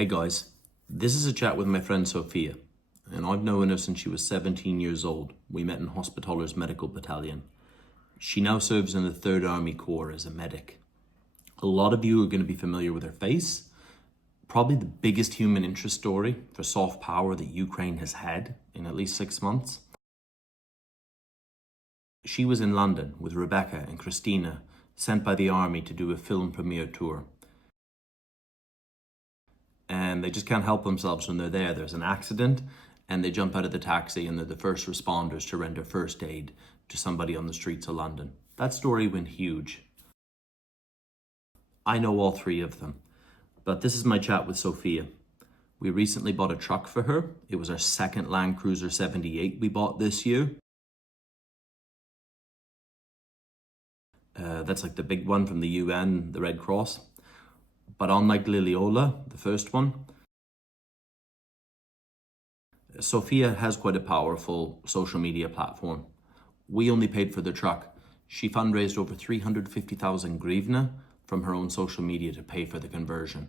Hey guys, this is a chat with my friend Sophia, and I've known her since she was 17 years old. We met in Hospitalers Medical Battalion. She now serves in the Third Army Corps as a medic. A lot of you are going to be familiar with her face. Probably the biggest human interest story for soft power that Ukraine has had in at least 6 months. She was in London with Rebecca and Christina, sent by the army to do a film premiere tour. And they just can't help themselves when they're there. There's an accident and they jump out of the taxi and they're the first responders to render first aid to somebody on the streets of London. That story went huge. I know all three of them, but this is my chat with Sophia. We recently bought a truck for her. It was our second Land Cruiser 78 we bought this year. That's like the big one from the UN, the Red Cross. But unlike Liliola, the first one, Sophia has quite a powerful social media platform. We only paid for the truck. She fundraised over 350,000 grivna from her own social media to pay for the conversion.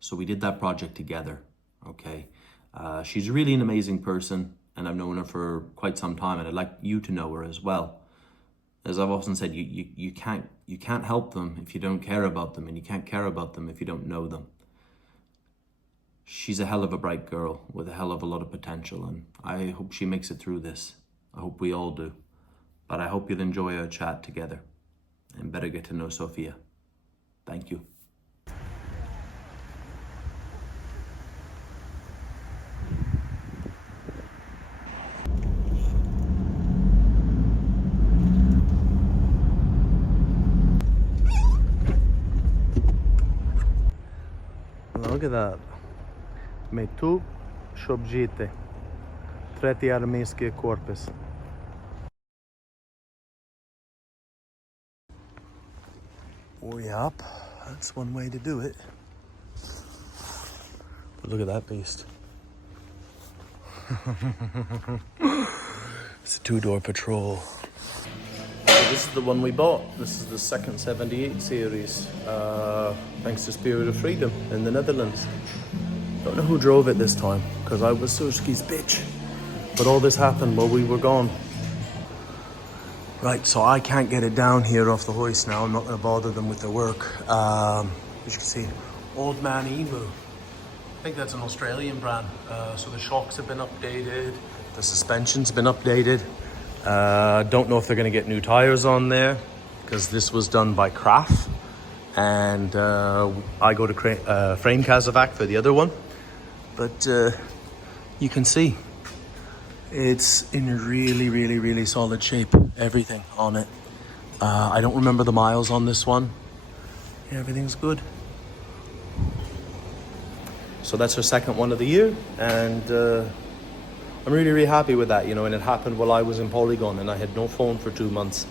So we did that project together, okay? She's really an amazing person, and I've known her for quite some time, and I'd like you to know her as well. As I've often said, you can't help them if you don't care about them, and you can't care about them if you don't know them. She's a hell of a bright girl with a hell of a lot of potential, and I hope she makes it through this. I hope we all do. But I hope you'll enjoy our chat together and better get to know Sophia. Thank you. Look at that. My tu shobjite. Tretji armijski korpus. Yep, that's one way to do it. But look at that beast. It's a two-door patrol. So this is the one we bought. This is the second 78 series, thanks to Spirit of Freedom in the Netherlands. Don't know who drove it this time, because I was Surski's bitch. But all this happened while we were gone. Right, so I can't get it down here off the hoist now. I'm not going to bother them with their work. As you can see, Old Man Emu. I think that's an Australian brand. So the shocks have been updated. The suspension's been updated. Don't know if they're going to get new tires on there, because this was done by Kraft. And I go to Frame Kazovac for the other one. But you can see it's in really, really, really solid shape. Everything on it. I don't remember the miles on this one. Yeah, everything's good. So that's our second one of the year, and I'm really, really happy with that, you know. And it happened while I was in Polygon, and I had no phone for 2 months.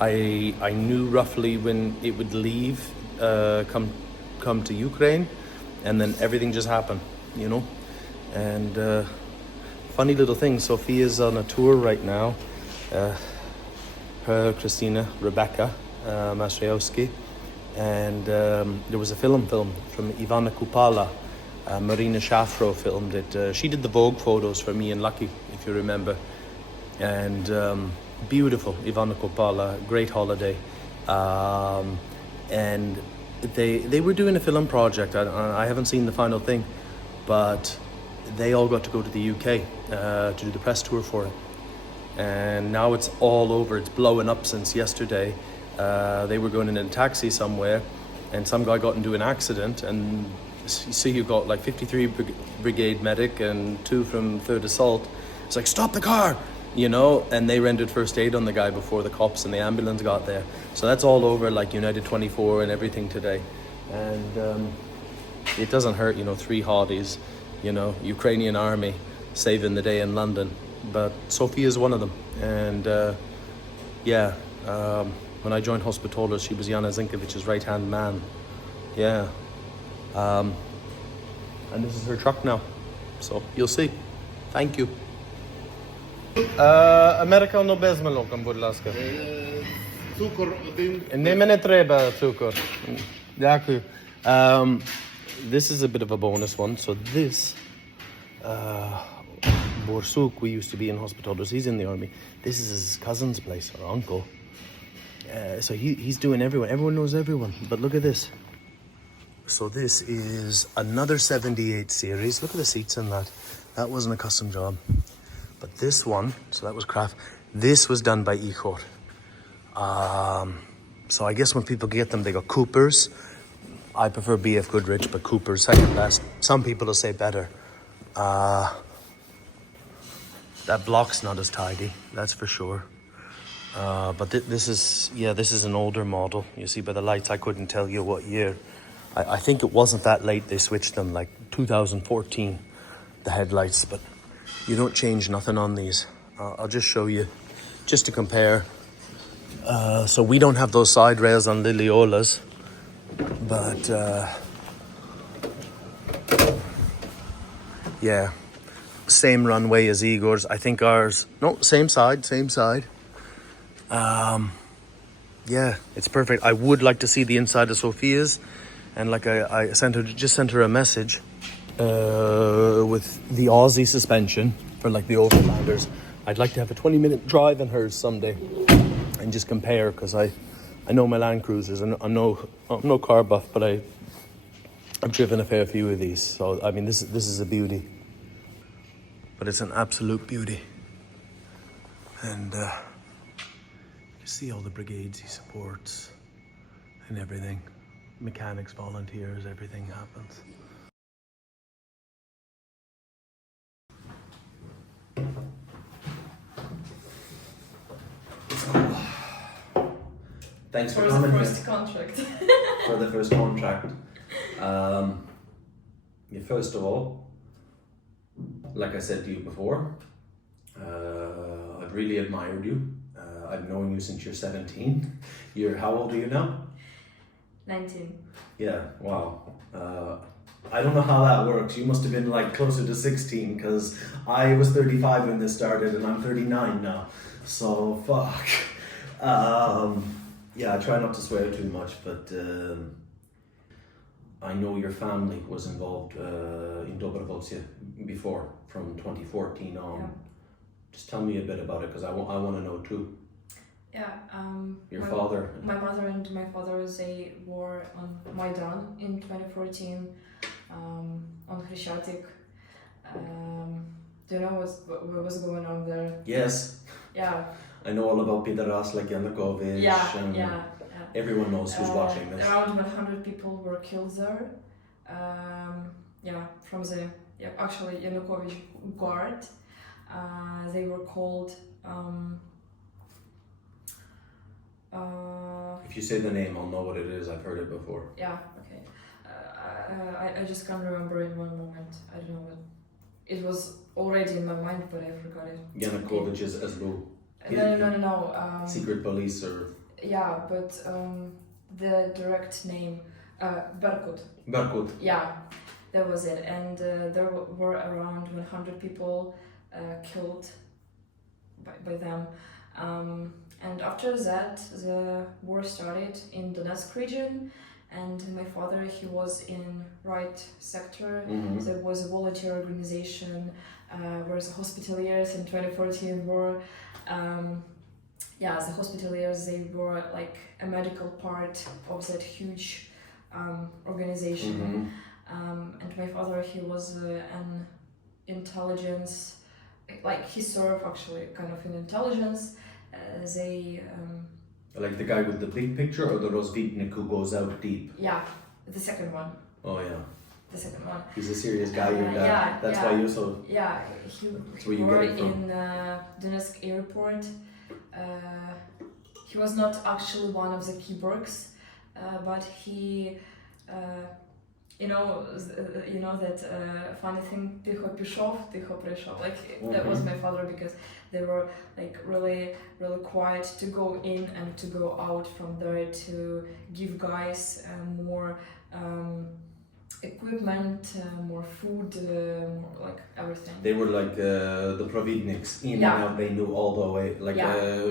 I knew roughly when it would leave, come to Ukraine, and then everything just happened, you know. And funny little thing, Sophia's on a tour right now. Her, Christina, Rebecca, Mastriowski, and there was a film from Ivana Kupala. Marina Shafro filmed it. She did the Vogue photos for me and Lucky, if you remember. And beautiful, Ivana Kupala, great holiday. And they were doing a film project. I haven't seen the final thing, but they all got to go to the UK to do the press tour for it. And now it's all over. It's blowing up since yesterday. They were going in a taxi somewhere, and some guy got into an accident, and you see you got like 53 Brigade medic and 2 from 3rd Assault. It's like, stop the car, you know, and they rendered first aid on the guy before the cops and the ambulance got there. So that's all over, like United 24 and everything today. And it doesn't hurt, you know, 3 hotties, you know, Ukrainian army saving the day in London. But Sophia is one of them. And when I joined Hospitalers, she was Jana Zinkovic's right-hand man. Yeah. And this is her truck now. So you'll see. Thank you. Americano без молоком, будь ласка. Цукор один. Не, мене треба цукор. Дякую. This is a bit of a bonus one. So this, Borsuk, we used to be in Hospitallers. He's in the army. This is his cousin's place, or uncle. So he's doing everyone. Everyone knows everyone. But look at this. So this is another 78 series. Look at the seats in that. That wasn't a custom job. But this one, so that was craft. This was done by Ichor. So I guess when people get them, they go Coopers. I prefer BF Goodrich, but Cooper's second best. Some people will say better. That block's not as tidy, that's for sure. But this is an older model. You see by the lights, I couldn't tell you what year. I think it wasn't that late they switched them, like 2014, the headlights. But you don't change nothing on these. I'll just show you, just to compare. So we don't have those side rails on Liliolas, but yeah, same runway as Igor's. I think ours, no, same side. Yeah, it's perfect. I would like to see the inside of Sophia's, and like I sent her a message with the Aussie suspension for like the Overlanders. I'd like to have a 20-minute drive in hers someday and just compare, because I know my Land Cruisers, and I'm no car buff, but I've driven a fair few of these. So I mean, this is a beauty, but it's an absolute beauty. And you see all the brigades he supports and everything, mechanics, volunteers, everything happens. Thanks for the coming first contract. for the first contract. First of all, like I said to you before, I've really admired you. I've known you since you're 17. How old are you now? 19. Yeah, wow. I don't know how that works. You must have been like closer to 16, because I was 35 when this started and I'm 39 now. So, fuck. Yeah, I try not to swear too much, but I know your family was involved in Dobrovolce before, from 2014 on. Yeah. Just tell me a bit about it, because I want to know too. Yeah. Your father. My mother and my father, they were on Maidan in 2014, on Hrishatik. Do you know what was going on there? Yes. Yeah. I know all about Pidaras, like Yanukovych. Yeah. Everyone knows who's watching this. Around 100 people were killed there. From the actually Yanukovych guard. They were called. If you say the name, I'll know what it is. I've heard it before. Yeah. Okay. I just can't remember in one moment. I don't know what. It was already in my mind, but I forgot it. Yanukovych is Azlu. No. Secret police or. Yeah, but the direct name, Berkut. Berkut. Yeah, that was it. And there were around 100 people killed by them. And after that, the war started in Donetsk region. And my father, he was in right sector. Mm-hmm. There was a volunteer organization where the Hospitaliers in 2014 were. The Hospitaliers, they were like a medical part of that huge organization. Mm-hmm. And my father, he was an intelligence, like he served actually kind of in intelligence. Like the guy with the big picture, or the Rozvidnik who goes out deep? Yeah, the second one. Oh yeah. The second one. He's a serious guy, your dad. Yeah, That's why you're so. Yeah, he worked in Donetsk airport. He was not actually one of the keyworks, but he, you know that funny thing, тихо пішов, тихо прийшов. Like that was my father, because they were like really quiet to go in and to go out from there, to give guys more equipment, more food, more like everything. They were like the providniks, in and out. They knew all the way. Like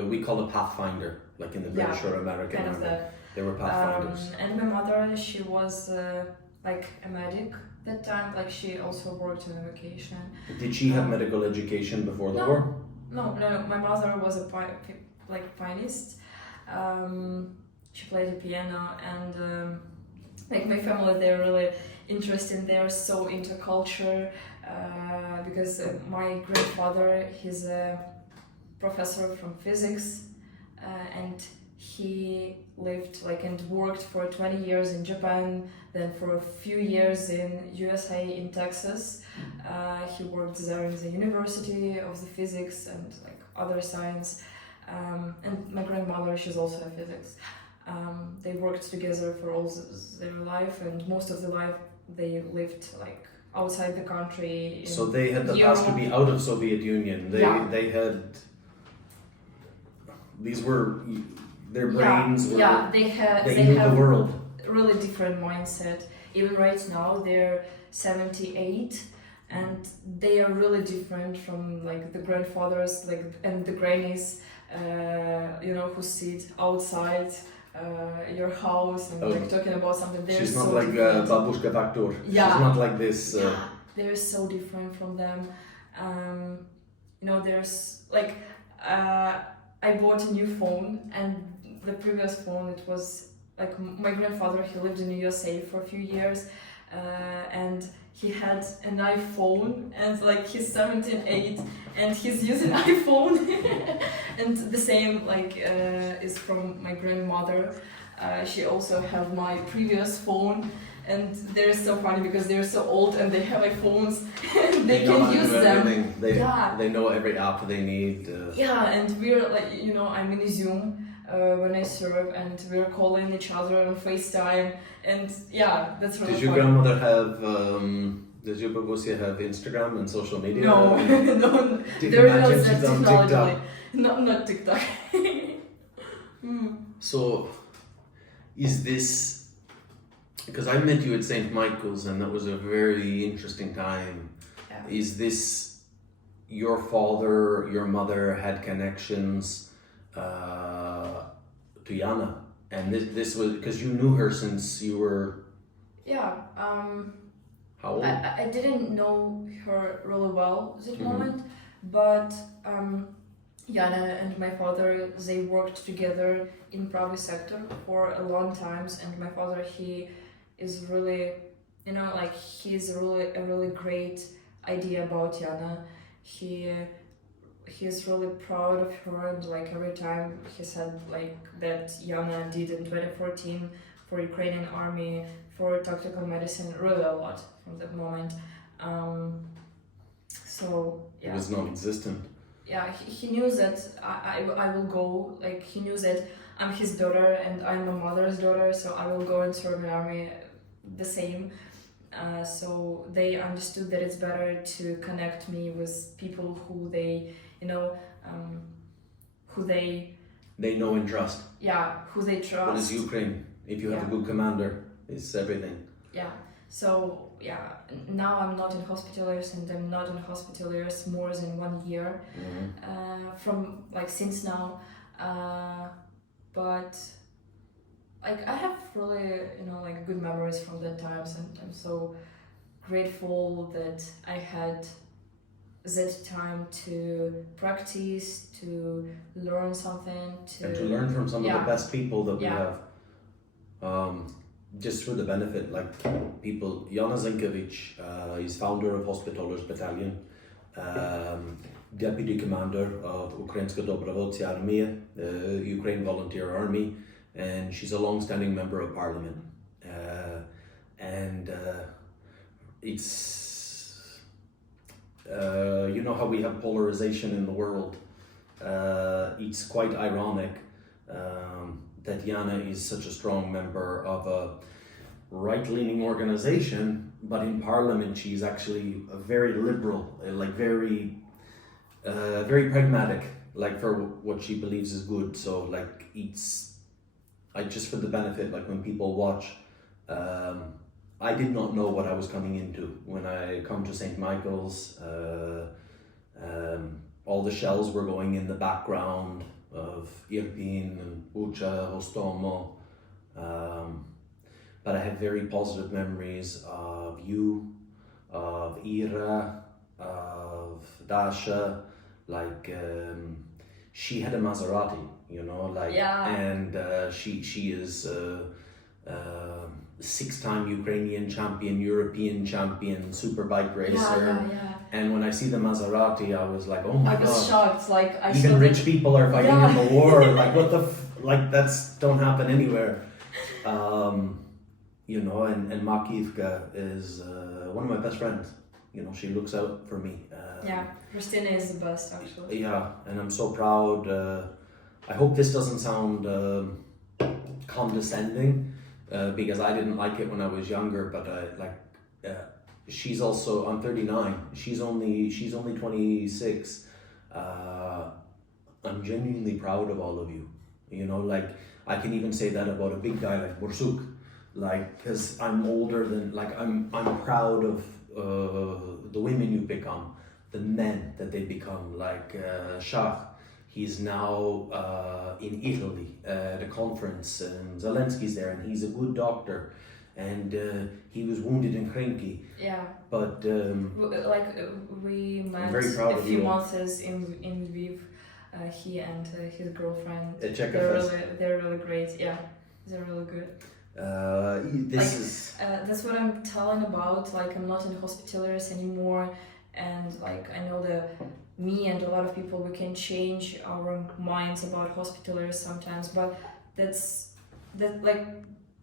we call a pathfinder, like in the British or American kind army. of that. They were pathfinders. And my mother, she was like a medic that time. Like she also worked on a vacation. Did she have medical education before the war? No. My mother was a pianist. She played the piano, and like my family, they're really interested. They're so into culture because my grandfather, he's a professor from physics, and he lived like and worked for 20 years in Japan, then for a few years in USA in Texas. He worked there in the University of the Physics and like other science. And my grandmother, she's also a physics. They worked together for all their life, and most of the life they lived like outside the country. So they had the past to be out of Soviet Union. They had. These were their brains. They knew have the world. Really different mindset. Even right now, they're 78, and they are really different from like the grandfathers, like and the grannies, who sit outside your house and like talking about something. She's not so like Babushka Vaktor. Yeah. She's not like this. They're so different from them. There's like I bought a new phone, and the previous phone, it was like my grandfather, he lived in the USA for a few years, and he had an iPhone, and like he's 78 and he's using iPhone. And the same like is from my grandmother. She also have my previous phone, and they're so funny because they're so old and they have iPhones and they can use them. They know every app they need. And we're like, I'm in Zoom when I serve, and we're calling each other on FaceTime, and that's really Did your funny. grandmother have, does your babusia have Instagram and social media? No, Did there imagine is she's that on technology. TikTok? Not TikTok. So, is this, because I met you at St. Michael's and that was a very interesting time. Yeah. Is this your father, your mother had connections to Jana? And this was, because you knew her since you were... How old? I didn't know her really well at that moment, but Jana and my father, they worked together in private sector for a long time, and my father, he is really, he's a really great idea about Jana. He's really proud of her, and like every time he said like that Jana did in 2014 for Ukrainian Army, for tactical medicine, really a lot from that moment. It was non-existent. He knew that I will go, like he knew that I'm his daughter and I'm my mother's daughter, so I will go and serve in the army the same. So they understood that it's better to connect me with people who they, They know and trust. Who they trust. What is Ukraine? If you have a good commander, it's everything. So now I'm not in hospitaliers, and I'm not in hospitaliers more than 1 year from like since now, but like I have really like good memories from that times, and I'm so grateful that I had that time to practice, to learn something, and to learn from some of the best people that we have. Just for the benefit, like people, Jana Zinkovic is founder of Hospitalers Battalion, deputy commander of Ukraińska Dobrovolcy Armia, Ukraine Volunteer Army, and she's a long-standing member of parliament. It's, you know how we have polarization in the world. It's quite ironic that Jana is such a strong member of a right-leaning organization, but in parliament she's actually a very liberal, like very pragmatic, like for what she believes is good. So like just for the benefit, like when people watch, I did not know what I was coming into when I come to St. Michael's. All the shells were going in the background of Irpin and Bucha, Hostomo, But I have very positive memories of you, of Ira, of Dasha. Like she had a Maserati, you know, like, Yeah. and she is six-time Ukrainian champion, European champion, superbike racer. Yeah. And when I see the Maserati, I was like, oh my I was god! shocked. Like I Even saw rich people are fighting Yeah. in the war. Like what the like that's don't happen anywhere. You know, and Makivka is one of my best friends. You know, she looks out for me. Yeah, Christina is the best actually. Yeah, and I'm so proud. I hope this doesn't sound condescending, because I didn't like it when I was younger. But she's also. I'm 39. She's only 26. I'm genuinely proud of all of you. You know, like I can even say that about a big guy like Borsuk, like because I'm older than like I'm proud of the women you become, the men that they become. Like Shah, he's now in Italy at a conference, and Zelensky's there, and he's a good doctor, and he was wounded in Krenki. Yeah. But We met I'm very proud a of few you. months in Lviv. He and his girlfriend. Czech They're really great. Yeah, they're really good. That's what I'm telling about. Like I'm not in hospitallers anymore, and like I know that me and a lot of people we can change our minds about hospitallers sometimes, but like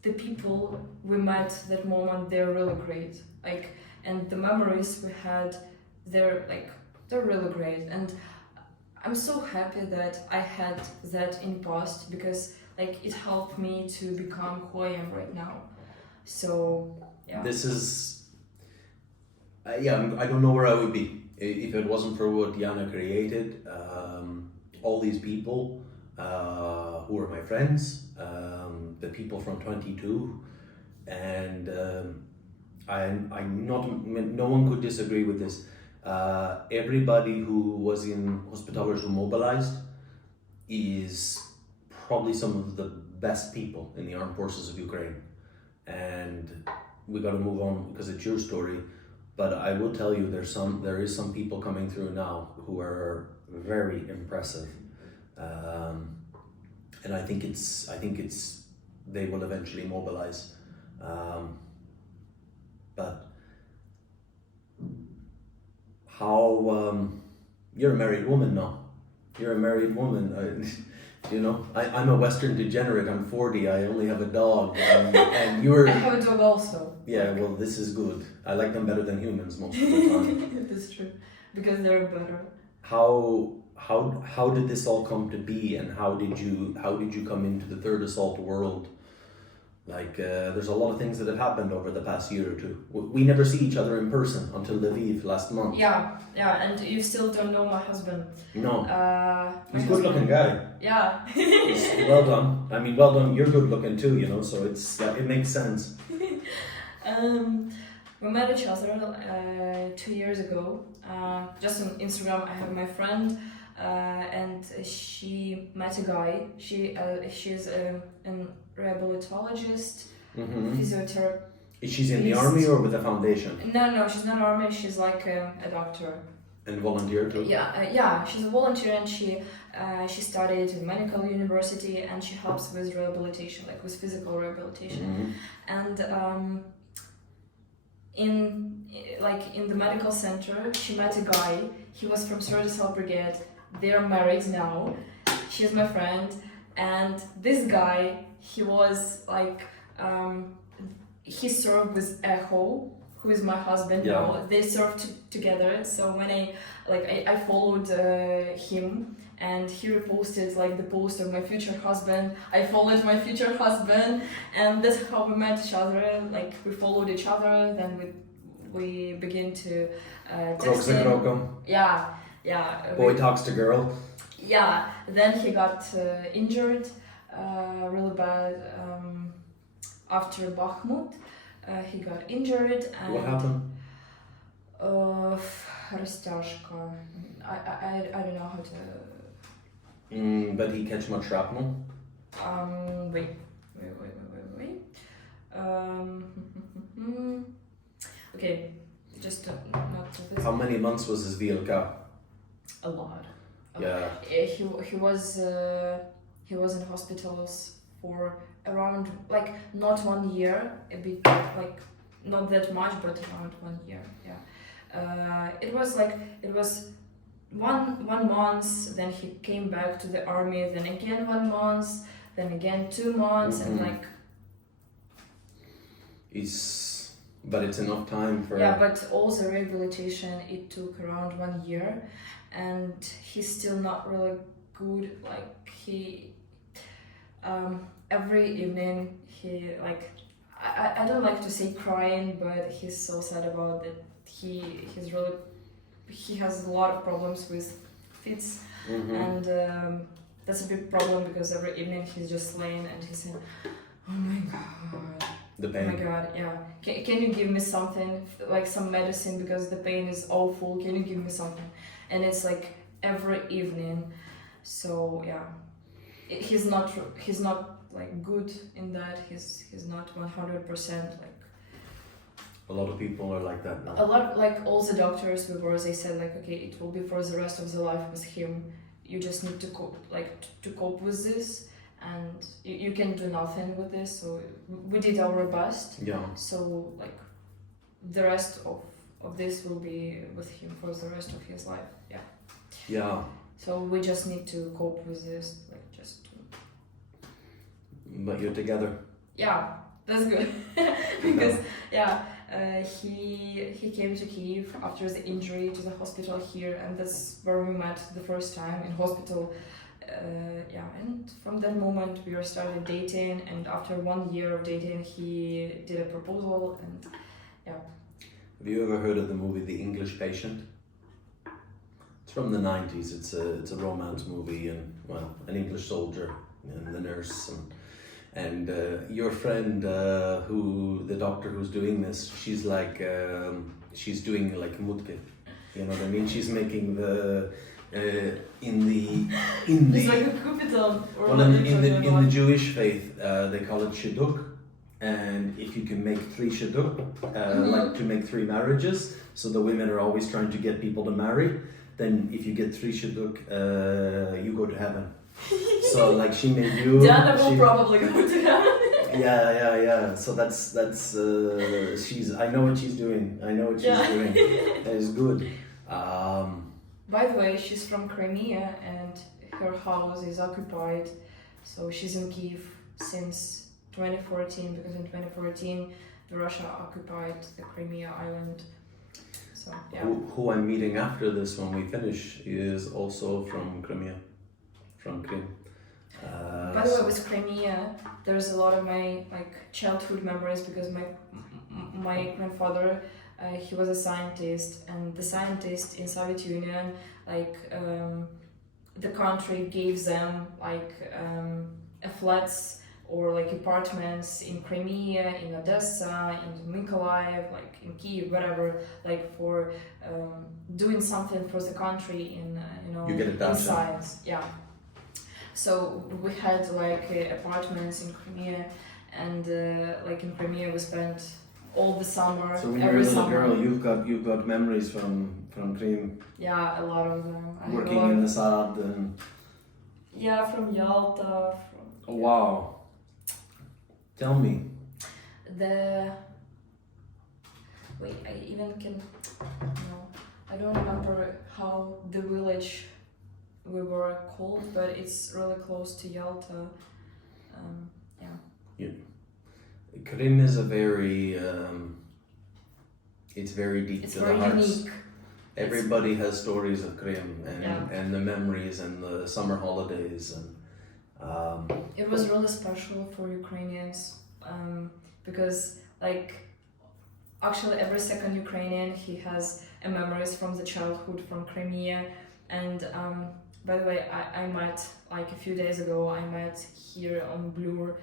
the people we met that moment, they're really great. Like and the memories we had, they're really great, and I'm so happy that I had that in past because like it helped me to become who I am right now. So yeah. This is I don't know where I would be if it wasn't for what Yana created. All these people who are my friends, the people from 22, and no one could disagree with this. Everybody who was in hospitallers who mobilized is probably some of the best people in the armed forces of Ukraine, and we got to move on because it's your story. But I will tell you, there is some people coming through now who are very impressive, and I think it's they will eventually mobilize, but. How you're a married woman now. You're a married woman. You know, I'm a Western degenerate. I'm 40. I only have a dog, and you're. I have a dog also. Yeah, well, this is good. I like them better than humans most of the time. That's true, because they're better. How did this all come to be, and how did you come into the Third Assault world? Like, there's a lot of things that have happened over the past year or two. We never see each other in person until Lviv last month. Yeah, and you still don't know my husband. No. He's a good looking guy. Yeah. Well done. I mean, well done. You're good looking too, you know, so it makes sense. We met each other 2 years ago. Just on Instagram, I have my friend, and she met a guy. She's an rehabilitologist, physiotherapist. She's in the army or with the foundation? No, she's not army. She's like a doctor. And volunteer too? Yeah, she's a volunteer, and she studied in medical university, and she helps with rehabilitation, like with physical rehabilitation. And in the medical center, she met a guy. He was from Third Assault Brigade. They're married now. She's my friend, and this guy, he was like, he served with Echo, who is my husband now. They served together. So when I followed him, and he reposted like the post of my future husband. I followed my future husband, and that's how we met each other. Like we followed each other, then we begin to texting. Yeah. Boy talks to girl. Yeah. Then he got injured, really bad. After Bakhmut, he got injured. And what happened? Растяжка. I don't know how to. But he catch much shrapnel? Wait. Okay, just not to this. How many months was his VLK? A lot. Yeah. He was in hospitals for around like not 1 year, a bit like not that much, but around 1 year. Yeah. It was 1 month. Then he came back to the army. Then again 1 month. Then again 2 months, and like. But it's enough time for. Yeah, but all the rehabilitation it took around 1 year, and he's still not really good. Like he, every evening he like, I don't like to say crying, but he's so sad about that. He has a lot of problems with fits, and that's a big problem because every evening he's just laying and he's saying, "Oh my god." The pain. Oh my god, yeah. Can you give me something, like some medicine, because the pain is awful. Can you give me something? And it's like every evening. So yeah, he's not like good in that. He's not 100% like. A lot of people are like that now. A lot, like all the doctors before, they said like, okay, it will be for the rest of the life with him. You just need to cope, to cope with this. And you can do nothing with this, so we did our best. Yeah. So like, the rest of this will be with him for the rest of his life. Yeah. Yeah. So we just need to cope with this, like just. But you're together. Yeah, that's good. Because he came to Kyiv after the injury to the hospital here, and that's where we met the first time in hospital. And from that moment we started dating, and after 1 year of dating he did a proposal, and yeah. Have you ever heard of the movie The English Patient? It's from the 90s. It's a romance movie, and well, an English soldier and the nurse and your friend the doctor who's doing this, she's like she's doing like mutke, you know what I mean? She's making the It's like a kupitan. Well, in the Jewish faith, they call it shidduch, and if you can make 3 shidduch, like to make 3 marriages, so the women are always trying to get people to marry, then if you get 3 shidduch, you go to heaven. So like she made you. Diana will probably go to heaven. Yeah. So that's she's. I know what she's doing. Doing. That is good. By the way, she's from Crimea and her house is occupied, so she's in Kyiv since 2014, because in 2014 Russia occupied the Crimea island. So yeah. Who I'm meeting after this when we finish is also from Crimea, from Crimea. By the way, with Crimea, there's a lot of my childhood memories, because my grandfather. He was a scientist, and the scientists in Soviet Union, the country gave them flats or apartments in Crimea, in Odessa, in Mykolaiv, in Kyiv, whatever, for doing something for the country you get in science. Yeah. So we had apartments in Crimea, and in Crimea we spent all the summer. So when you're a little girl, you've got memories from Crimea. Yeah, a lot of them. Working in the Sad and. Yeah, from Yalta. Oh, wow. Tell me. Wait, I even can. No, I don't remember how the village we were called, but it's really close to Yalta. Yeah. Krim is a very, it's very deep it's to very the hearts. Unique. Everybody has stories of Krim Yeah. and the memories and the summer holidays and. It was really special for Ukrainians, because actually every second Ukrainian he has memories from the childhood from Crimea. And by the way, I met a few days ago. I met here on Blur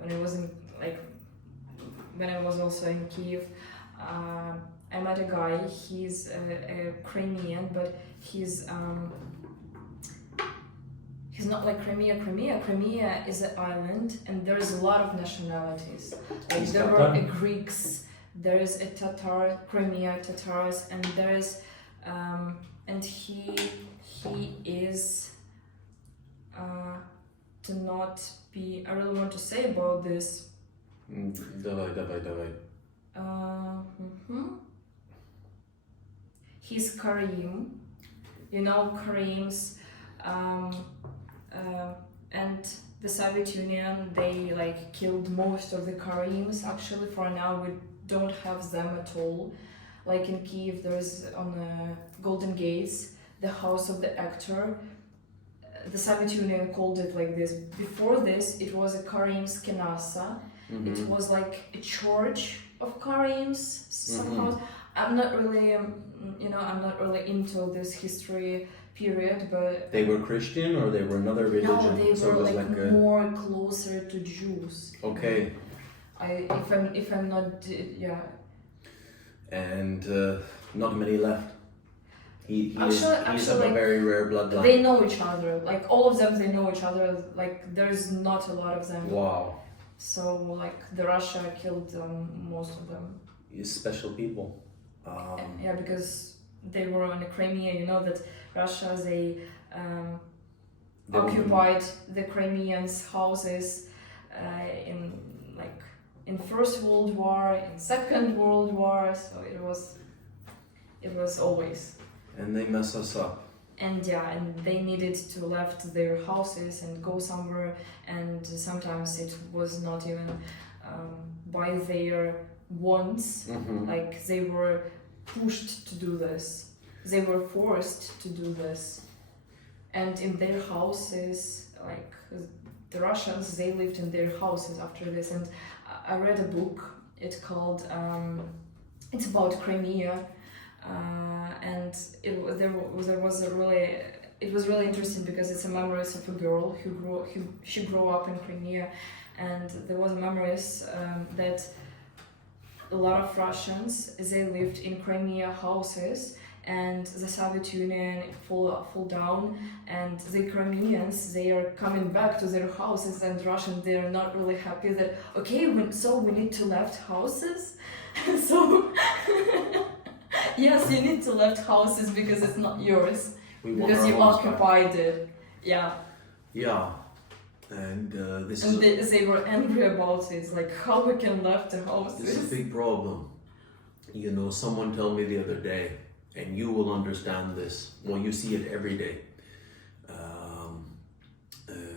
when I was when I was also in Kyiv. I met a guy. He's a Crimean, but he's he's not like Crimea. Crimea is an island, and there is a lot of nationalities. Like there were Greeks, there is a Crimea Tatars, and there is, and he is, to not be. I really want to say about this. Давай. He's Karim, you know, Karims, and the Soviet Union, they like killed most of the Karims. Actually, for now we don't have them at all. Like in Kiev, there's on the Golden Gates, the house of the actor. The Soviet Union called it like this. Before this, it was a Karim's Kenasa. It was like a church of Karims somehow. I'm not really, I'm not really into this history period, but they were Christian or they were another religion? no, they so were it was like a... more closer to Jews. Okay. If I'm not, yeah. And not many left. He's Actually, of a very rare bloodline. They know each other. Like all of them, they know each other. Like there's not a lot of them. Wow. So like the Russia killed most of them. He's special people. Yeah, because they were on the Crimea. You know that Russia, they occupied the Crimeans' houses in First World War, in Second World War. So it was always. And they mess us up. And yeah, and they needed to left their houses and go somewhere, and sometimes it was not even by their wants. Like they were pushed to do this, they were forced to do this, and in their houses, like the Russians, they lived in their houses after this. And I read a book. It's called it's about Crimea. And it was really interesting because it's a memories of a girl she grew up in Crimea, and there was memories that a lot of Russians, they lived in Crimea houses, and the Soviet Union fall down, and the Crimeans, they are coming back to their houses, and Russians, they are not really happy that so we need to left houses. So yes, you need to left houses because it's not yours, because you occupied it. Yeah. Yeah. And they were angry about it, like how we can left the houses. This is a big problem. You know, someone told me the other day, and you will understand this. Well, you see it every day.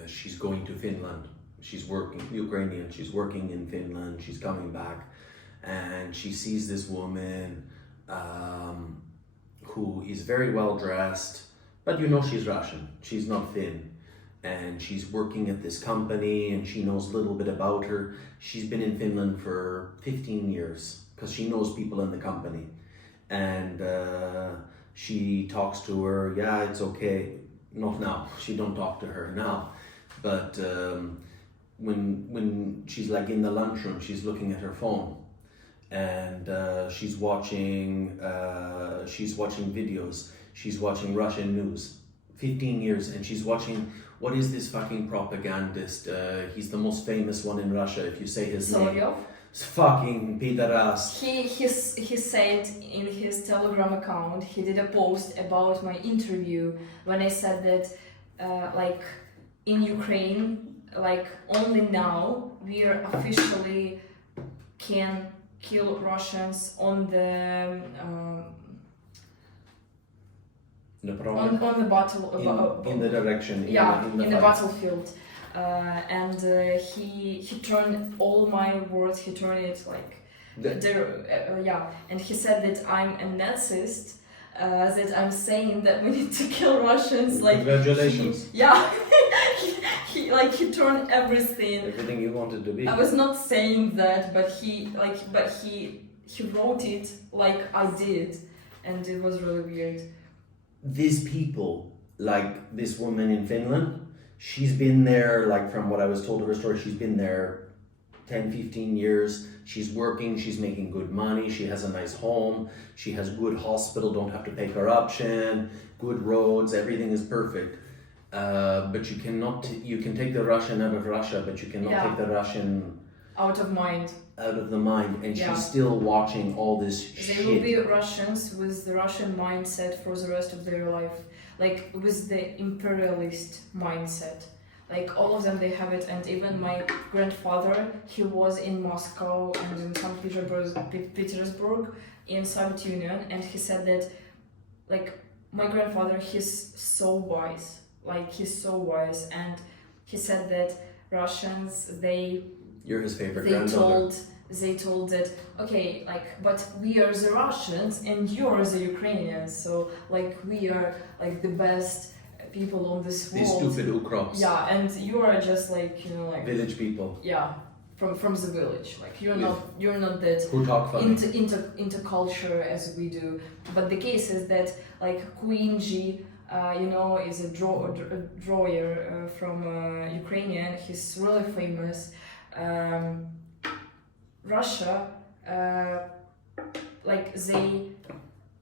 She's going to Finland. She's working, Ukrainian. She's working in Finland. She's coming back, and she sees this woman who is very well dressed, but you know she's Russian. She's not Finn. And she's working at this company, and she knows a little bit about her. She's been in Finland for 15 years because she knows people in the company. And she talks to her, yeah, it's okay. Not now, she don't talk to her now. But when she's like in the lunchroom, she's looking at her phone. And she's watching videos. She's watching Russian news. 15 years, and she's watching, what is this fucking propagandist? He's the most famous one in Russia, if you say his name. Solyov? It's fucking Pidaras. He said in his Telegram account, he did a post about my interview when I said that like in Ukraine, like only now we are officially can kill Russians on the on the battle in the direction in the battlefield, and he turned all my words, he turned it like and he said that I'm a Nazist, that I'm saying that we need to kill Russians. Like congratulations. He turned everything you wanted to be. I was not saying that, but he wrote it like I did, and it was really weird. These people, like this woman in Finland, she's been there, like from what I was told of her story, she's been there 10, 15 years. She's working, she's making good money, she has a nice home, she has good hospital, don't have to pay corruption, good roads, everything is perfect. But you cannot. You can take the Russian out of Russia, but you cannot Yeah. take the Russian Out of mind. out of the mind. And Yeah. she's still watching all this They will shit. be Russians with the Russian mindset for the rest of their life, like with the imperialist mindset. Like all of them, they have it. And even my grandfather, he was in Moscow and in St. Petersburg in Soviet Union, and he said that, like, my grandfather, he's so wise. Like, he's so wise, and he said that Russians, You're his favorite they granddaughter. told that, okay, like, but we are the Russians and you're the Ukrainians, so like we are like the best people on this These world. stupid ukrops. Yeah, and you are just like, you know, like, Village people yeah, from the village. Like you're With- not that who talk funny. into culture as we do. But the case is that like Queen G, you know, is a drawer from Ukrainian. He's really famous. Russia, like they,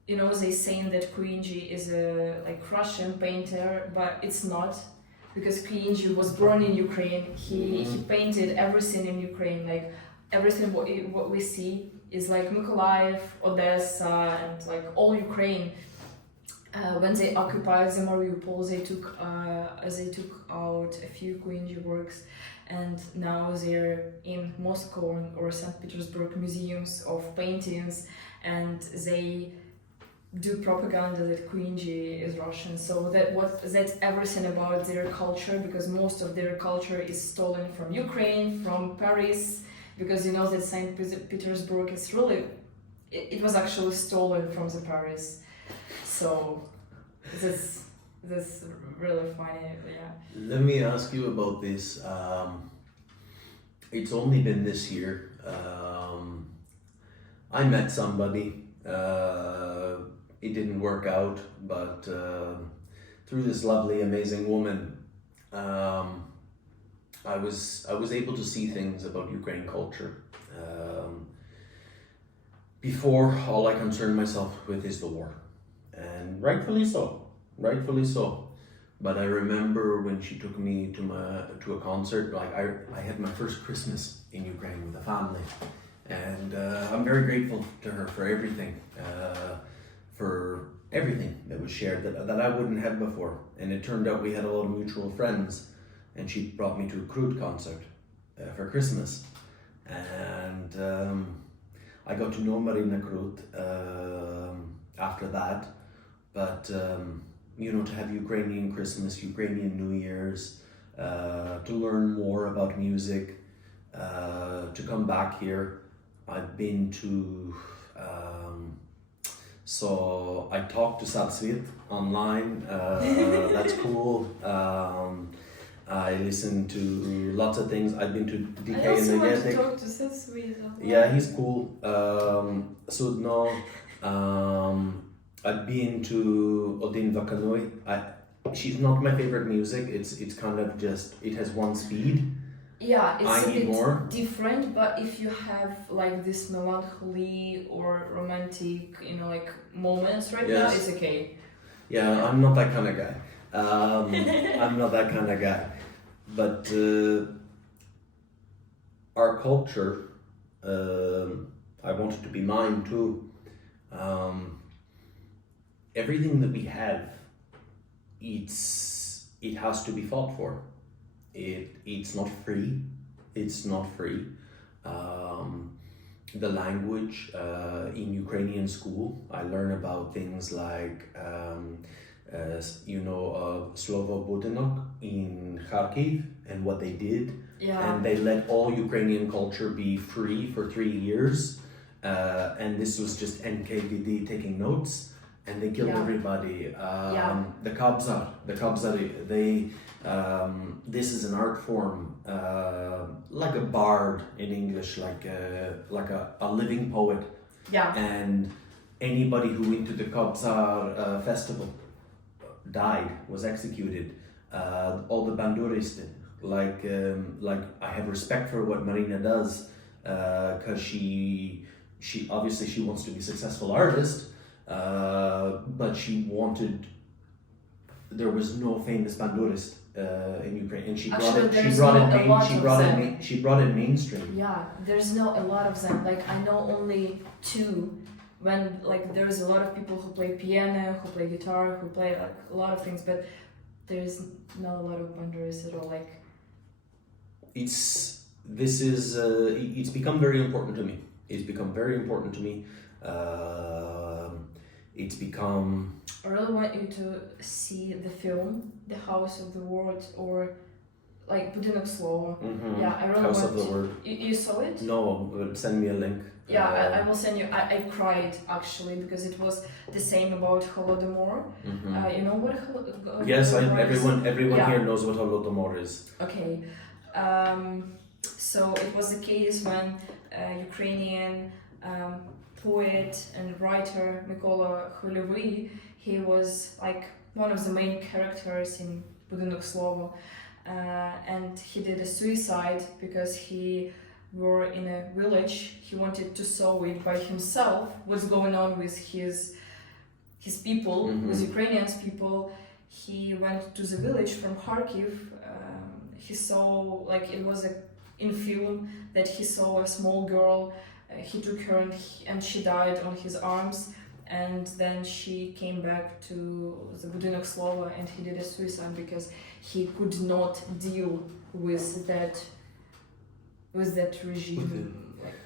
you know, they saying that Queen G is a like Russian painter, but it's not, because Queen G was born in Ukraine. He painted everything in Ukraine, like everything what we see is like Mykolaiv, Odessa, and like all Ukraine. When they occupied the Mariupol, they took out a few Queen G works, and now they're in Moscow or St. Petersburg museums of paintings, and they do propaganda that Queen G is Russian. So that's everything about their culture, because most of their culture is stolen from Ukraine, from Paris, because you know that St. Petersburg is really, it was actually stolen from the Paris. So this really funny, yeah. Let me ask you about this. It's only been this year. I met somebody. It didn't work out, but through this lovely, amazing woman, I was able to see things about Ukraine culture. Before, all I concerned myself with is the war, and rightfully so. But I remember when she took me to a concert. Like I had my first Christmas in Ukraine with a family, and I'm very grateful to her for everything. For everything that was shared that I wouldn't have before. And it turned out we had a lot of mutual friends, and she brought me to a Krut concert for Christmas. And I got to know Marina Krut after that. But, you know, to have Ukrainian Christmas, Ukrainian New Year's, to learn more about music, to come back here. I've been to... So I talked to Satsvit online, that's cool. I listened to lots of things. I've been to DK I also and want to Negetic. talk to Swish. Yeah, he's cool. Sudno. I've been to Odin Vakanoi. She's not my favorite music. It's kind of just, it has one speed. Yeah, it's I a need bit more. different, but if you have like this melancholy or romantic, you know, like moments right now, Yes. it's okay. Yeah, I'm not that kind of guy. I'm not that kind of guy. But our culture, I want it to be mine too. Everything that we have, it has to be fought for. It's not free. It's not free. The language in Ukrainian school, I learn about things like, Slovo Budinok in Kharkiv and what they did. Yeah. And they let all Ukrainian culture be free for 3 years. And this was just NKVD taking notes. And they killed Yeah. everybody. Yeah. The Kabzar, they, this is an art form, like a bard in English, like a living poet. Yeah. And anybody who went to the Kabzar festival died, was executed. All the banduristen, like I have respect for what Marina does, because she obviously she wants to be a successful artist. But she wanted there was no famous bandurist in Ukraine, and she Actually, brought there's not a lot of them. she brought it mainstream. Yeah, there's not a lot of them. Like I know only two. When like there's a lot of people who play piano, who play guitar, who play like a lot of things, but there's not a lot of bandurists at all. Like It's become very important to me. It's become very important to me. It's become. I really want you to see the film, The House of the Word, or like Budynok Slova. Yeah, I really House want. of the Word. You saw it? No, send me a link. Yeah, I will send you. I cried actually because it was the same about Holodomor. You know what Holodomor Yes, is? everyone Yeah. here knows what Holodomor is. Okay. So it was the case when Ukrainian poet and writer Mykola Khmelyvy, he was like one of the main characters in Budynok Slova, and he did a suicide because he were in a village. He wanted to saw it by himself what's going on with his people, with Ukrainians people. He went to the village from Kharkiv. He saw, like it was in film that he saw a small girl. He took her and she died on his arms. And then she came back to the Budynok Slova and he did a suicide because he could not deal with that regime, like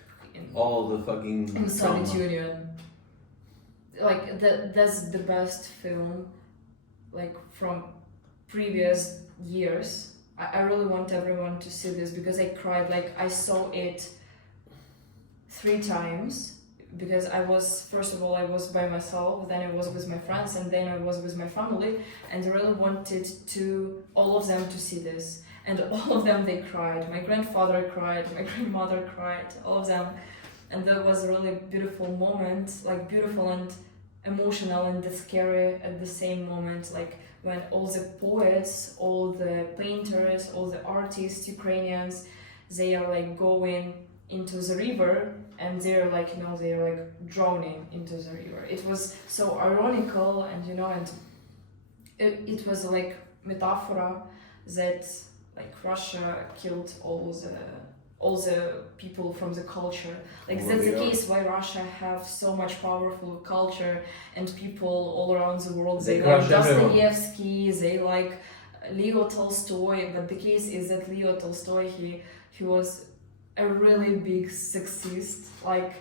all the fucking in Soviet drama. Union. Like that's the best film, like from previous years. I really want everyone to see this because I cried. Like I saw it 3 times because first of all I was by myself, then I was with my friends, and then I was with my family, and I really wanted all of them to see this. And all of them, they cried. My grandfather cried, my grandmother cried, all of them. And that was a really beautiful moment, like beautiful and emotional and scary at the same moment. Like when all the poets, all the painters, all the artists, Ukrainians, they are like going into the river and they're like, they're like drowning into the river. It was so ironical and it was like metaphor that like Russia killed all the people from the culture. Like that's the case why Russia have so much powerful culture and people all around the world. They like Dostoevsky, they like Leo Tolstoy. But the case is that Leo Tolstoy, he was a really big sexist. Like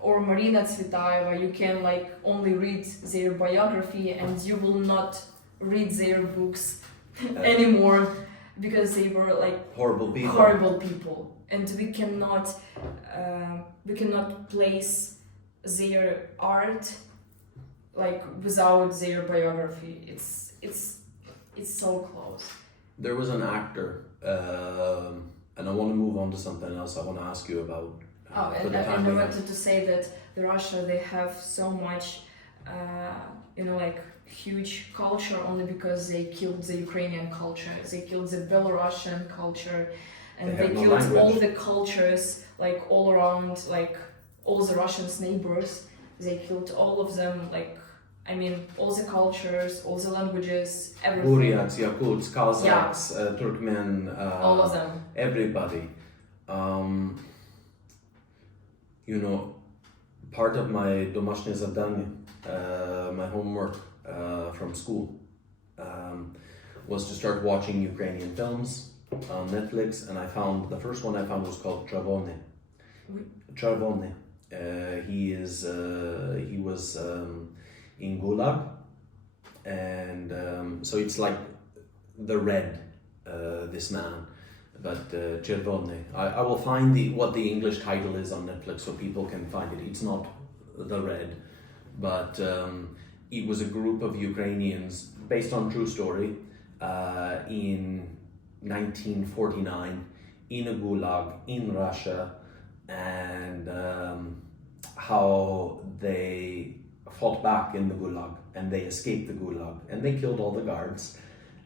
or Marina Tsvetaeva, you can like only read their biography and you will not read their books anymore because they were like horrible people, and we cannot place their art like without their biography. It's so close. There was an actor, and I want to move on to something else I want to ask you about. And I wanted to say that the Russia, they have so much like huge culture only because they killed the Ukrainian culture, they killed the Belarusian culture, and they killed all the cultures like all around, like all the Russians' neighbors. They killed all of them, like all the cultures, all the languages, everything. Buryats, Yakuts, Kazakhs, Turkmen, all of them. Everybody. Part of my домашнее задание, my homework from school, was to start watching Ukrainian films on Netflix, and the first one I found was called Czerwony. Czerwony. He was in Gulag, and so it's like the red, this man. But Czerwony. I will find what the English title is on Netflix so people can find it. It's not the red, but it was a group of Ukrainians based on true story in 1949 in a gulag in Russia, and how they fought back in the gulag and they escaped the gulag and they killed all the guards.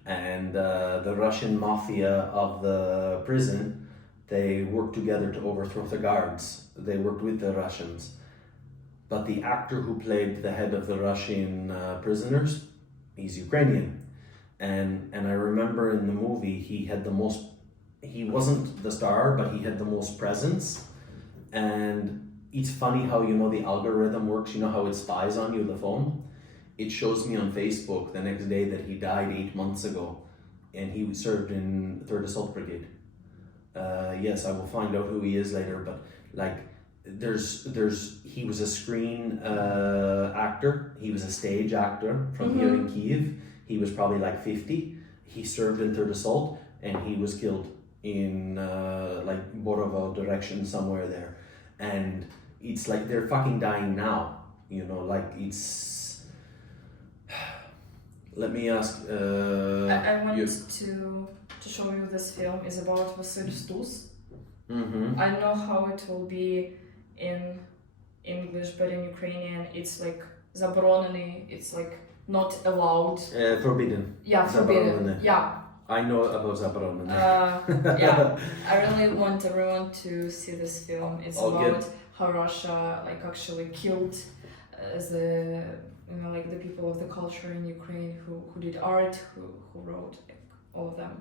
And the Russian mafia of the prison, they worked together to overthrow the guards. They worked with the Russians. But the actor who played the head of the Russian prisoners, he's Ukrainian, and I remember in the movie he wasn't the star, but he had the most presence. And it's funny how, you know, the algorithm works, you know how it spies on you, the phone. It shows me on Facebook the next day that he died 8 months ago, and he served in 3rd Assault Brigade. Yes, I will find out who he is later, but like he was a screen actor, he was a stage actor from here in Kyiv. He was probably like 50. He served in 3rd Assault, and he was killed in like Borovo direction, somewhere there. And it's like they're fucking dying now, you know, like it's... Let me ask... I wanted to show you this film is about Vasyl Stus. I don't know how it will be in English, but in Ukrainian it's like заборонений, it's like not allowed. Forbidden. Yeah, forbidden. Заборонений. Yeah. I know about заборонений. Yeah, I really want everyone to see this film. It's about how Russia like actually killed the you know, like the people of the culture in Ukraine who did art, who wrote, like, all of them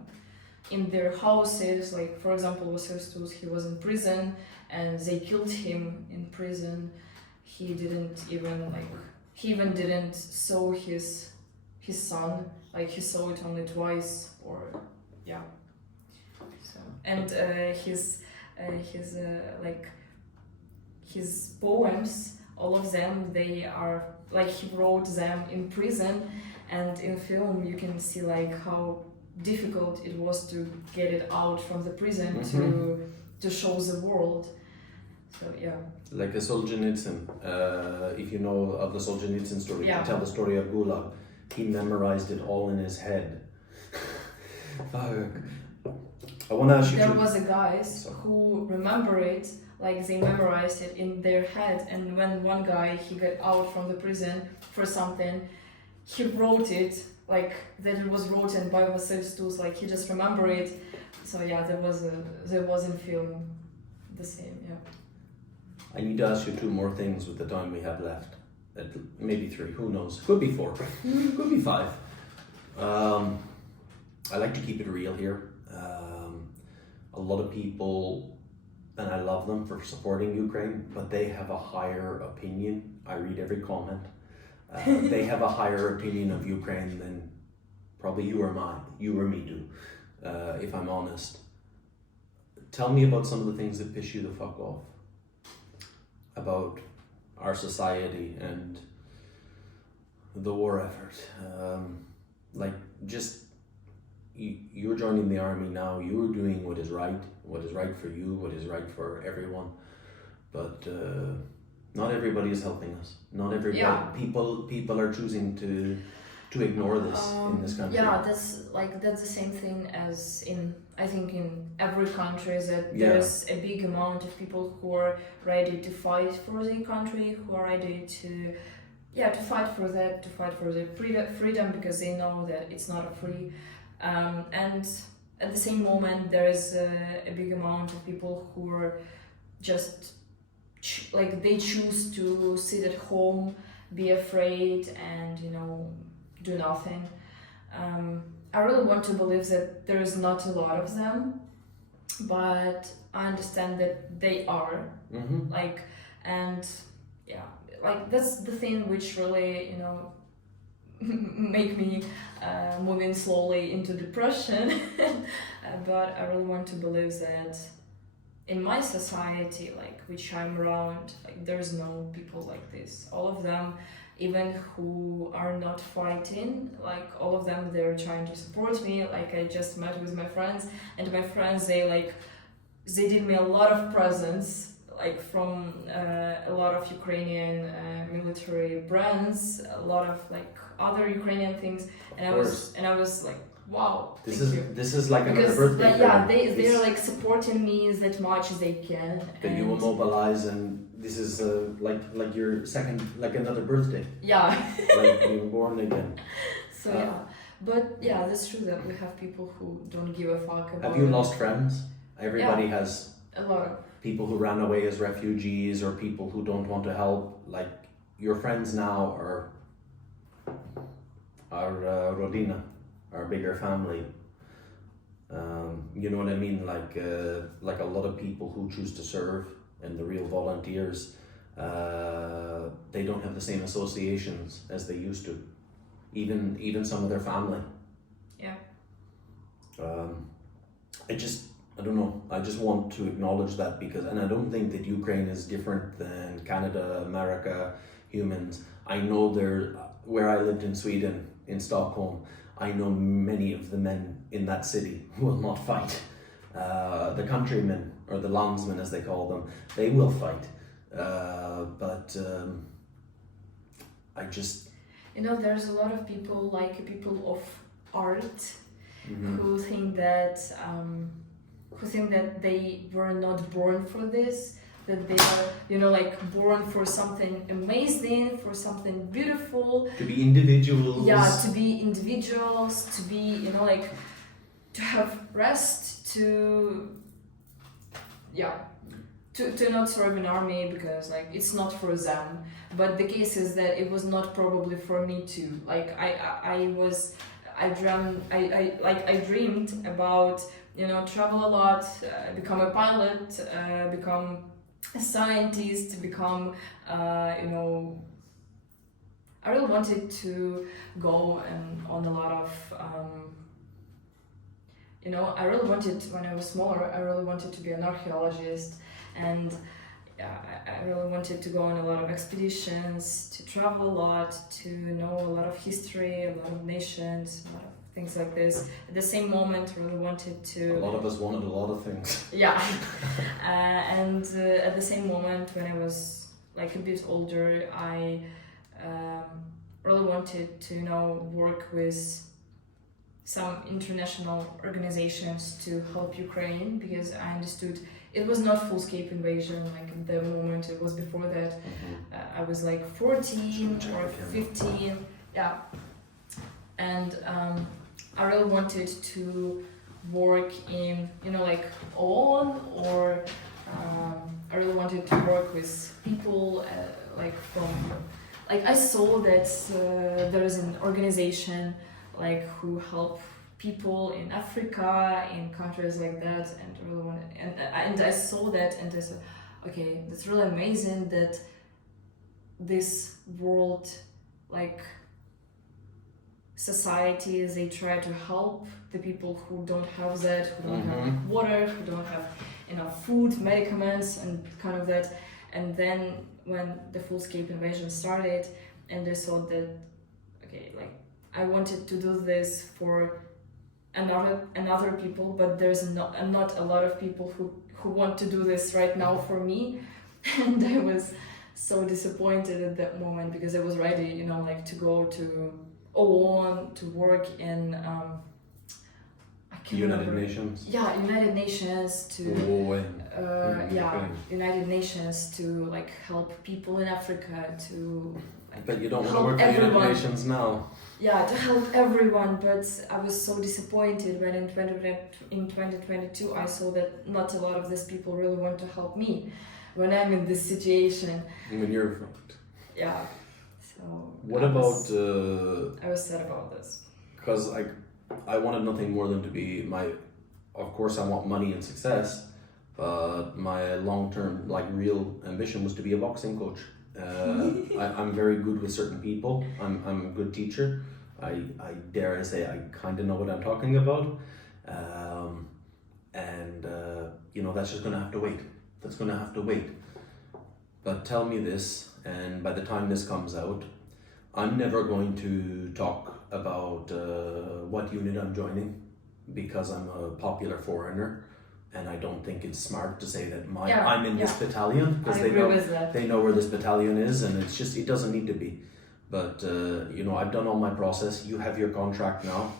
in their houses. Like, for example, Vasyl Stus, he was in prison and they killed him in prison. He even didn't saw his son, like he saw it only twice, or yeah. So, and his poems, all of them, they are like he wrote them in prison, and in film you can see like how difficult it was to get it out from the prison to show the world. So yeah. Like a Solzhenitsyn, if you know of the Solzhenitsyn story, to tell the story of Gulag, he memorized it all in his head. I want to ask you. There was a guys who remember it, like they memorized it in their head, and when one guy he got out from the prison for something, he wrote it like that it was written by Vasyl Stus, like he just remembered it. So yeah, there was in film the same, yeah. I need to ask you 2 more things with the time we have left. Maybe 3, who knows? Could be 4, could be 5. I like to keep it real here. A lot of people, and I love them for supporting Ukraine, but they have a higher opinion. I read every comment. They have a higher opinion of Ukraine than probably you or me do, if I'm honest. Tell me about some of the things that piss you the fuck off about our society and the war effort. Like, just, you're joining the army now, you're doing what is right for you, what is right for everyone, but not everybody is helping us. Not everybody, people are choosing to ignore this in this country. Yeah, that's the same thing as I think in every country, that there's a big amount of people who are ready to fight for their country, who are ready to fight for that, to fight for their freedom, because they know that it's not free. And at the same moment, there is a big amount of people who are just like they choose to sit at home, be afraid, and do nothing. I really want to believe that there is not a lot of them, but I understand that they are. That's the thing which really make me moving slowly into depression. But I really want to believe that in my society, which I'm around, there's no people like this. All of them, even who are not fighting, all of them, they're trying to support me. I just met with my friends, and my friends, they did me a lot of presents, from a lot of Ukrainian military brands, a lot of other Ukrainian things, and I was like, wow, this is like another birthday. They're supporting me that much as they can. That you will mobilize, and this is like your second, another birthday. Yeah. Being born again. So but that's true that we have people who don't give a fuck about. Have you lost friends? Everybody has a lot of people who ran away as refugees, or people who don't want to help. Your friends now are our rodina, our bigger family. You know what I mean? Like a lot of people who choose to serve and the real volunteers, they don't have the same associations as they used to. Even some of their family. Yeah. I don't know. I just want to acknowledge that and I don't think that Ukraine is different than Canada, America, humans. I know where I lived in Sweden, in Stockholm, I know many of the men in that city will not fight. The countrymen, or the landsmen as they call them, they will fight. But I just... You know, there's a lot of people, like people of art, Mm-hmm. who think that they were not born for this, that they are, you know, like born for something amazing, for something beautiful. To be individuals. Yeah, to be individuals, to be, you know, like to have rest, to not serve in army because like it's not for them. But the case is that it was not probably for me too. Like I dreamed about, you know, travel a lot, become a pilot, become a scientist, become, you know, I really wanted to go on a lot of, you know, I really wanted, when I was smaller, I really wanted to be an archaeologist, and I really wanted to go on a lot of expeditions, to travel a lot, to know a lot of history, a lot of nations, a lot of things like this. At the same moment, I really wanted to... A lot of us wanted a lot of things. Yeah. And at the same moment, when I was like a bit older, I really wanted to, you know, work with some international organizations to help Ukraine, because I understood it was not full-scale invasion. Like at the moment, it was before that. I was like 14 or 15, yeah, and I really wanted to work in, you know, like alone, or I really wanted to work with people I saw that there is an organization like who help people in Africa, in countries like that, and I saw that, and I said, okay, that's really amazing that this world, like society, they try to help the people who don't have that, who don't have water, who don't have enough food, medicaments, and kind of that. And then when the full-scale invasion started, and I saw that, okay, like I wanted to do this for another people, but there's not a lot of people who want to do this right now for me. And I was so disappointed at that moment, because I was ready, you know, like to go to OON, to work in United Nations. Yeah, United Nations to United Nations to like help people in Africa, to like, but you don't want to work for United Nations now. Yeah, to help everyone, but I was so disappointed when in 2022 I saw that not a lot of these people really want to help me when I'm in this situation. When you're fucked. Yeah. So what I was sad about this. Because I wanted nothing more than to be of course I want money and success, but my long-term, like real ambition was to be a boxing coach. I'm very good with certain people. I'm a good teacher. I dare I say I kind of know what I'm talking about. You know, that's just going to have to wait. That's going to have to wait. But tell me this, and by the time this comes out, I'm never going to talk about what unit I'm joining, because I'm a popular foreigner, and I don't think it's smart to say that I'm in this battalion, because they know where this battalion is, and it's just, it doesn't need to be. But you know, I've done all my process. You have your contract now.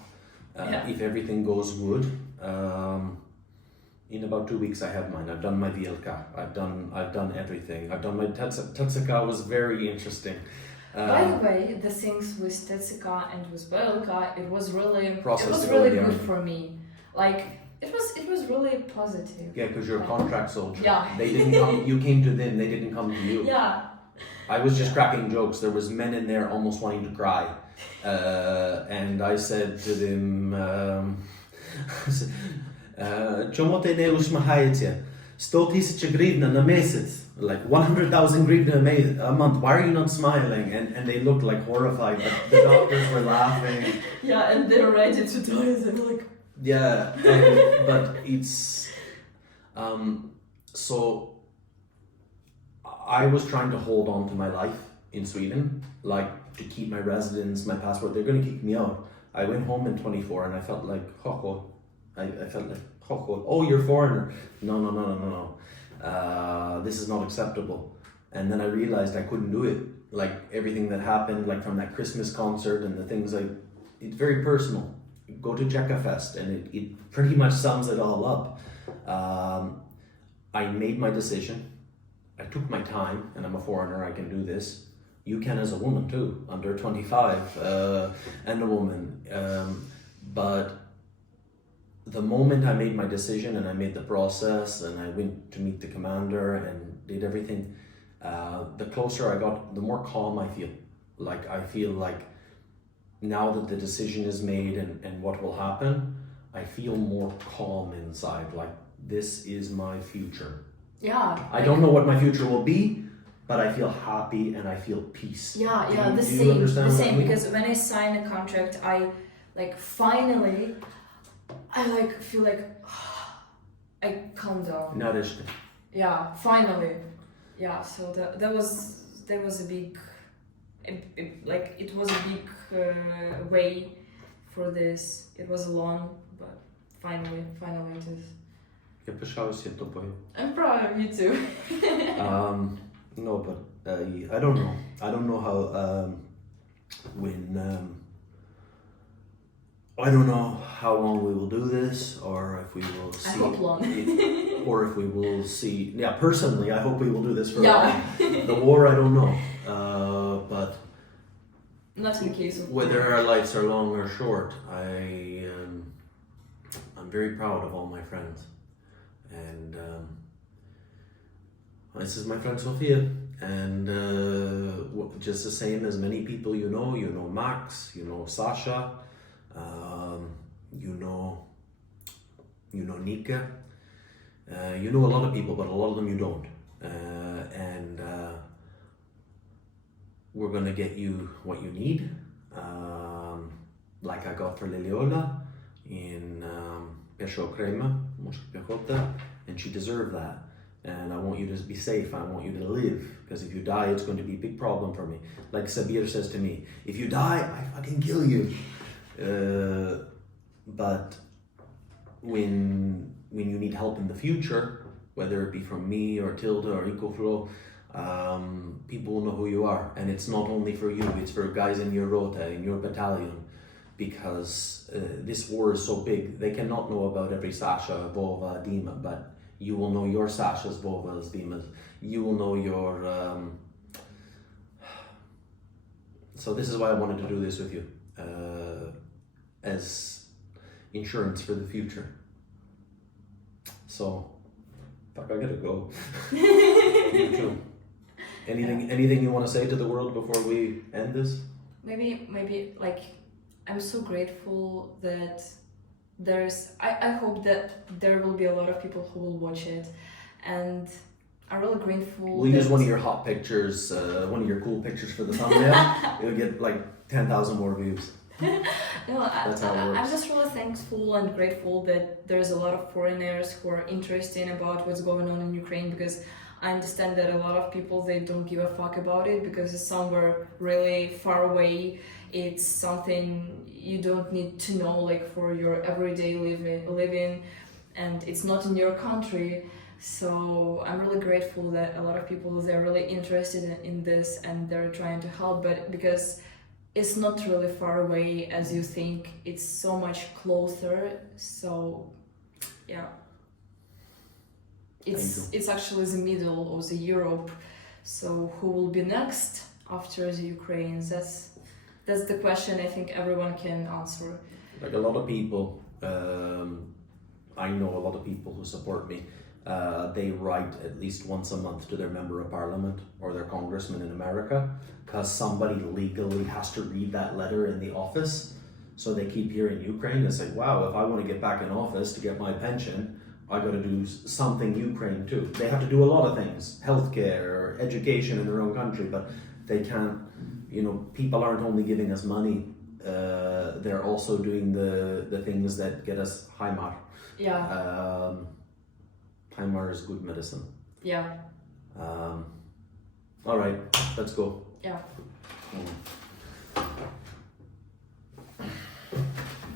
If everything goes good, in about 2 weeks I have mine. I've done my VLK. I've done everything. I've done my Tetsika was very interesting. By the way, the things with Tetsika and with VLK, it was really good for me. Like it was really positive. Yeah, because you're a contract soldier. Yeah. They didn't come. You came to them. They didn't come to you. Yeah. I was just cracking jokes. There was men in there almost wanting to cry. And I said to them, "Чому ти не усміхаєшся? 100,000 гривна на місяць, like 100,000 hryvnia a month. Why are you not smiling?" And they looked like horrified, but the doctors were laughing. Yeah, and they're ready to die. They're like, Yeah, but it's so I was trying to hold on to my life in Sweden, like to keep my residence, my passport. They're going to kick me out. I went home in 24 and I felt like, I felt like, oh, you're foreigner. No. This is not acceptable. And then I realized I couldn't do it. Like everything that happened, like from that Christmas concert and the things it's very personal. Go to Czechafest and it pretty much sums it all up. I made my decision. I took my time, and I'm a foreigner, I can do this. You can as a woman too, under 25, and a woman. But the moment I made my decision and I made the process and I went to meet the commander and did everything, the closer I got, the more calm I feel. Like I feel like now that the decision is made and what will happen, I feel more calm inside. Like this is my future. yeah. I don't know what my future will be, but I feel happy and I feel peace. Yeah, Do the you same, understand the what I same. mean? Because when I sign a contract, I like finally, I like feel like I calm down. Nareszcie. Yeah, finally. Yeah, so that was a big, like it was a big way for this. It was long, but finally it is. Ja pyszałeś się tobою. I'm proud of you too. No, but I don't know. I don't know how when I don't know how long we will do this, or if we will see. I hope long. Or if we will see. Yeah, personally, I hope we will do this for Yeah. long. The war, I don't know. But Not in the case of whether our lives are long or short, I'm very proud of all my friends, and this is my friend Sophia, and just the same as many people you know Max, you know Sasha, you know Nika, you know a lot of people, but a lot of them you don't, and we're gonna get you what you need, like I got for Liliola in Pesho Crema, and she deserved that. And I want you to be safe, I want you to live, because if you die, it's going to be a big problem for me. Like Sabir says to me, if you die, I fucking kill you. But when you need help in the future, whether it be from me or Tilda or Ecoflow, people will know who you are. And it's not only for you, it's for guys in your rota, in your battalion, because this war is so big. They cannot know about every Sasha, Vova, Dima, but you will know your Sashas, Vovas, Dimas. You will know your... So this is why I wanted to do this with you, as insurance for the future. So, fuck, I gotta go. You too. Anything you want to say to the world before we end this? Maybe like I'm so grateful that I hope that there will be a lot of people who will watch it, and I'm really grateful. We'll use one of your hot pictures, one of your cool pictures for the thumbnail. It'll get like 10,000 more views. No, That's how it works. I'm just really thankful and grateful that there's a lot of foreigners who are interested about what's going on in Ukraine, because I understand that a lot of people, they don't give a fuck about it because it's somewhere really far away. It's something you don't need to know, like for your everyday living, and it's not in your country. So I'm really grateful that a lot of people, they're really interested in this and they're trying to help, but because it's not really far away as you think, it's so much closer. So yeah, it's actually the middle of the Europe. So who will be next after the Ukrainians? That's the question I think everyone can answer. Like a lot of people, I know a lot of people who support me. they write at least once a month to their member of parliament or their congressman in America, because somebody legally has to read that letter in the office. So they keep hearing Ukraine. It's like, wow, if I want to get back in office to get my pension, I got to do something Ukraine too. They have to do a lot of things, healthcare, education in their own country, but they can't, people aren't only giving us money, they're also doing the things that get us Heimat. Yeah. Heimat is good medicine. Yeah. All right, let's go. Yeah.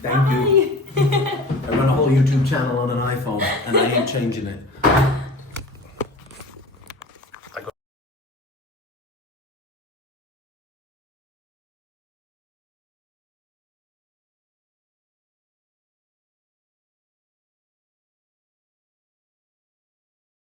Thank you. I run a whole YouTube channel on an iPhone and I ain't changing it.